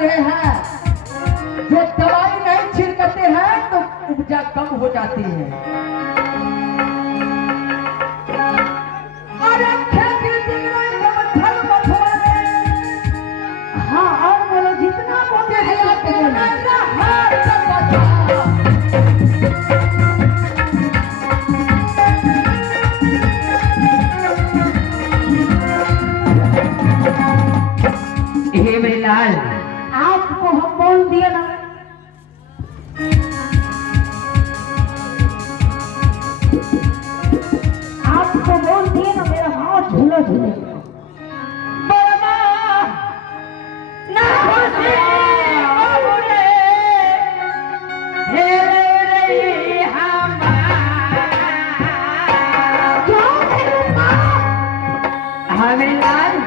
ये है, जो दवाई नहीं छिड़कते हैं तो उपजा कम हो जाती है। अरे खेती बिगड़े जब धन बंटवारे। हाँ और बोलो जितना बोलते हैं तेरा तेरा हाथ बचा। हे मेरे लाल, आपको हम बोल दिए ना, आपको बोल दिए ना मेरा हाथ झूला झूले। बरमा ना खुशी बाबूरे हेरे रही हमारा। क्या करूँगा? हमें लाल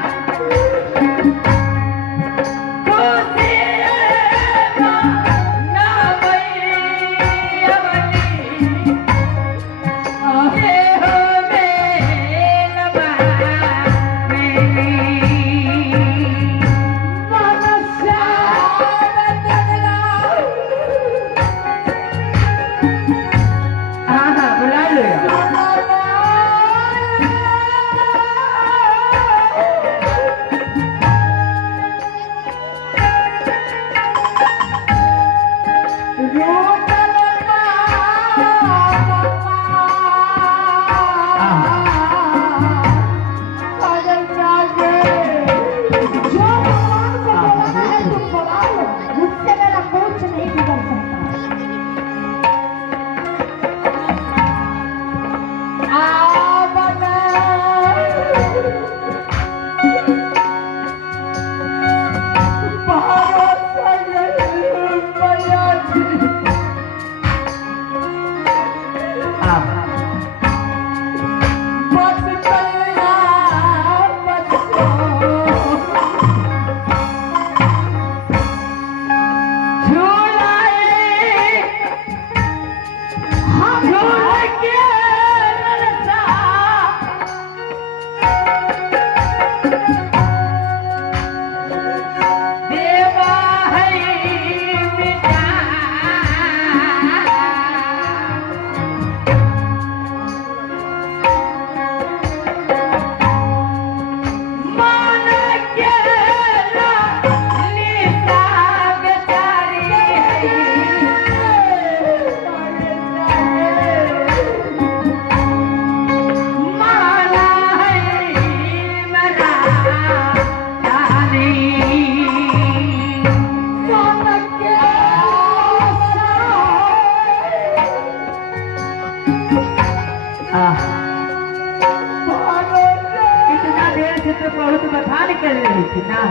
बहुत बखान कर रही थी ना,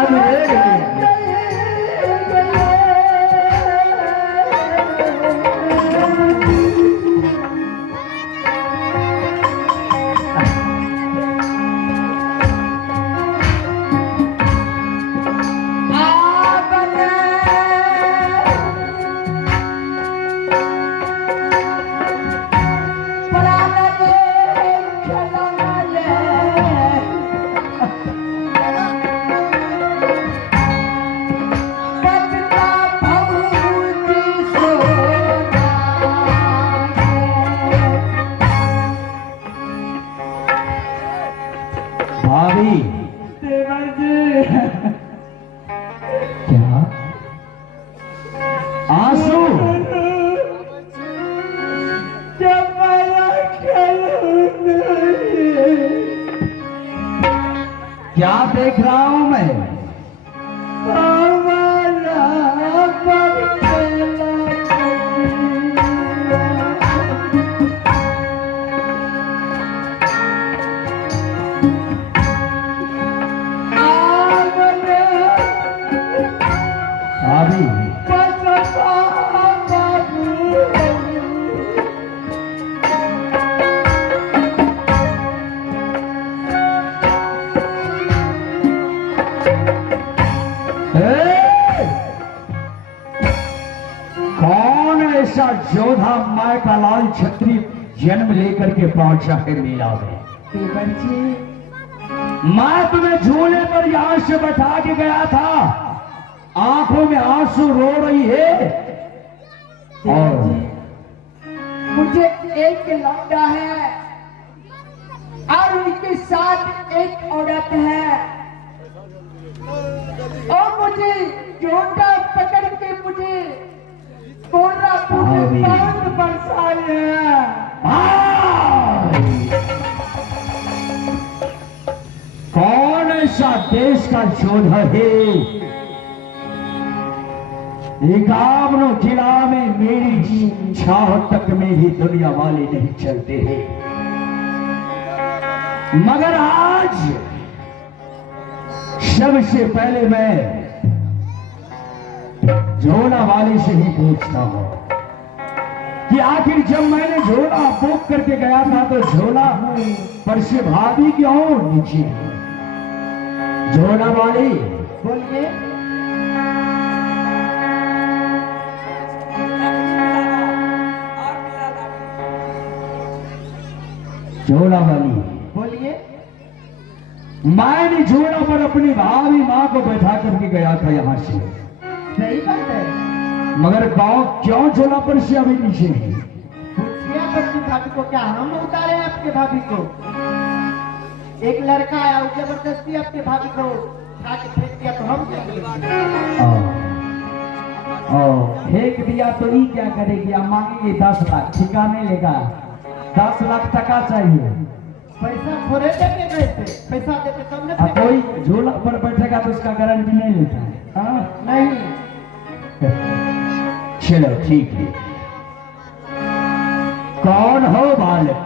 अब रो रही है। भाभी देवर जी, क्या आंसू? जब मैं क्या देख रहा हूं मैं? भाभी कौन ऐसा योद्धा माय का लाल छत्री जन्म लेकर के पहुंचा है मेला में? देवर जी, मैं तुम्हें झूले पर यहां से बैठा के गया था, आंखों में आंसू रो रही है। और मुझे एक लौंडा है और उनके साथ एक औरत है, और मुझे जोड़ा पकड़ के मुझे कोरा पूरे बहुत बरसाए है। कौन ऐसा देश का योद्धा है, एकावनो जिला में मेरी छाह तक में भी दुनिया वाले नहीं चलते हैं, मगर आज सबसे पहले मैं झोला वाले से ही पूछता हूं कि आखिर जब मैंने झोला बुक करके गया था तो झोला पर से भाभी क्यों नीचे? झोला वाली बोलिए। झोला वाली बोलिए। मैंने झोला पर अपनी भाभी माँ को बैठा करके गया था यहां से, सही बात है। मगर गांव क्यों झोला पर से अभी नीचे है? पूछिए अपनी भाभी को, क्या हम उतारे हैं आपके भाभी को? एक लड़का आया और जबरदस्ती आपके भाभी को उठा के फेंक दिया तो हम क्या करेंगे? फेंक दिया तो ये क्या करेगी? आप मांगेंगे 10 लाख, ठिकाने लेगा 10 लाख टका चाहिए। पैसा थोड़े देके गए थे, पैसा देते तब न अब कोई झोला पर बैठेगा तो उसका गारंटी नहीं लेता है। हाँ? नहीं। चलो ठीक है। कौन हो बालक?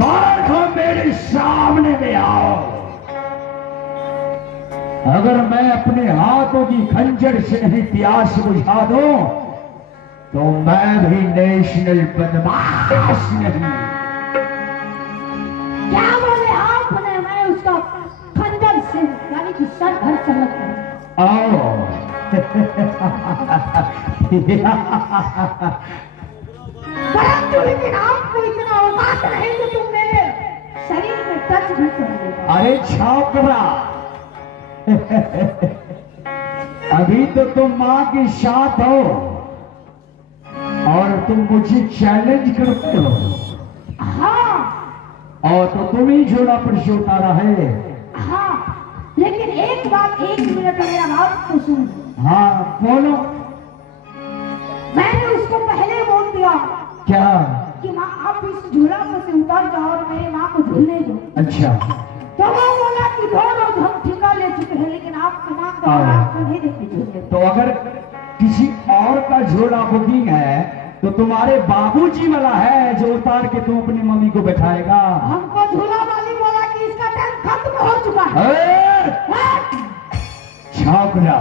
कौन हो? मेरे सामने में आओ। अगर मैं अपने हाथों की खंजर से नहीं प्यास बुझा दूं तो मैं भी नेशनल बदमाश नहीं। क्या बोले आपने? मैं उसका खंजर से यानी कि सर भर सलग करूं। आओ। परंतु लेकिन आपको इतना औकात नहीं कि तुम मेरे शरीर में टच भी कर लेगा। अरे छापरा, अभी तो तुम मां के साथ हो और तुम मुझे चैलेंज करते हो। हाँ और तो तुम ही झोला पर से उतारा है। हाँ, लेकिन एक बात, 1 मिनट मेरा बात तो सुन। हाँ बोलो। मैंने उसको पहले बोल दिया क्या? कि माँ आप इस झूला पर से उतर जाओ और मेरी माँ को झूलने दो। अच्छा। तो वो बोला कि दोनों हम ठिका ले चुके हैं, लेकिन आपको माँ का आपको नहीं देते झूलने। तो अगर किसी और का झोला बुकिंग है तो तुम्हारे बाबूजी वाला है जो उतार के तुम अपनी मम्मी को बैठाएगा। हमको झूला वाली बोला कि इसका टाइम खत्म हो चुका है। छापरा,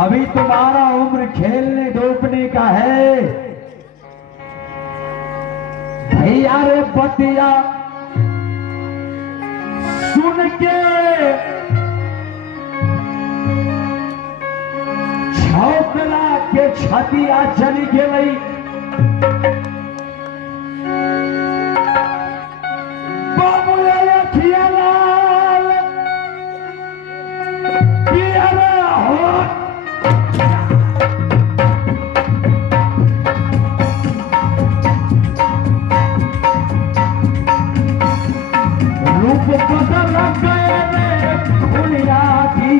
अभी तुम्हारा उम्र खेलने धूपने का है। भैया रे बतिया सुन के छौकला के छतिया चली गई। बाबूया अखिया लाल पियरा हो। रूप बदल गए रे खुलिया की।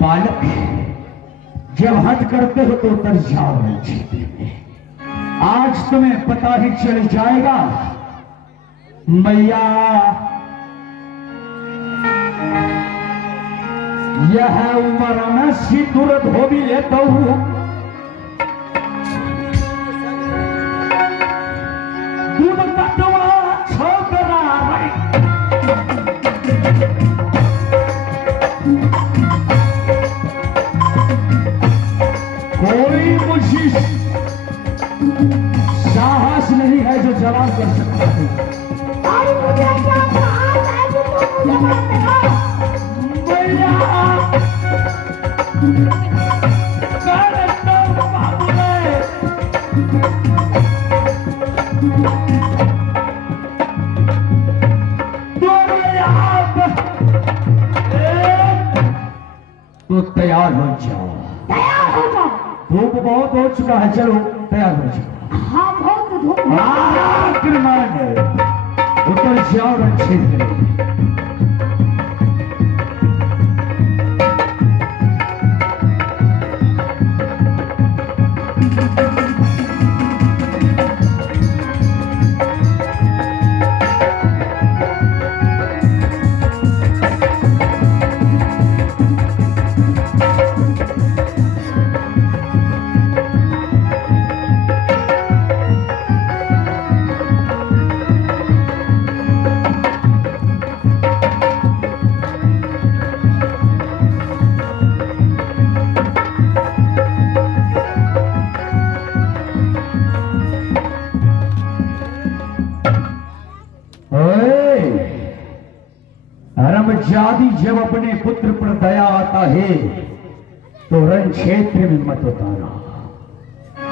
बालक जब हद करते हो तो उतर जाओ रण क्षेत्र में। आज तुम्हें पता ही चल जाएगा मैया यह उम्र में सिंदूर धोबी लेता हूं, दूध कटवा छोकरा रे। कोई मुझे साहस नहीं है जो जवाब कर सकता है। और मुझे क्या साहस है जो तुम मुझे मारते हो? मैया कर दो बाबू रे। तो तैयार हो जाओ। तैयार हो जाओ। धूप बहुत हो चुका है, चलो तैयार हो जाओ। हाँ बहुत धूप है। आक्रमण उतर जाओ रण क्षेत्र में। रमजादी जब अपने पुत्र पर दया आता है तो रण क्षेत्र में मत उतारा।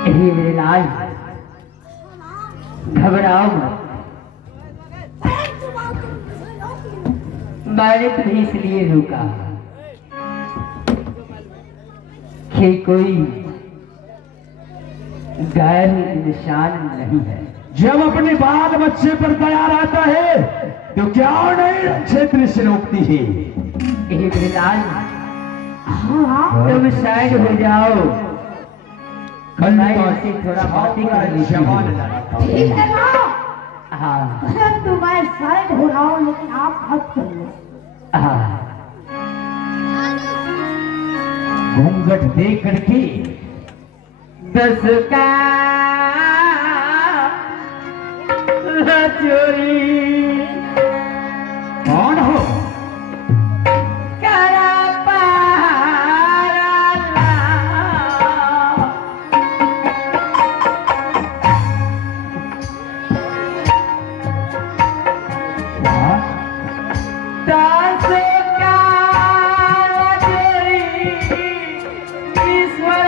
हे मेरे लाल, घबराओ मत। मैंने तुम्हें इसलिए रोका कि कोई गैर इंसान नहीं है। जब अपने बाल बच्चे पर दया आता है तो क्या नहीं क्षेत्र से रोकती है। हे मेरे लाल, तुम साइड हो जाओ। कल मैं से थोड़ा बातें कर लीजिए। ठीक है ना? हाँ तो मैं साइड हो रहा हूँ लेकिन आप हद कर लो। हाँ, घूंघट दे करके 10 का चोरी कौन हो? करा पारा हाँ? 10 का चोरी ईश्वर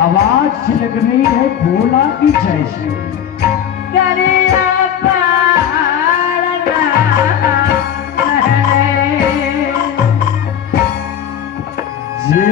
आवाज छिलक रही है भोला की जैसी। करिया पारा जे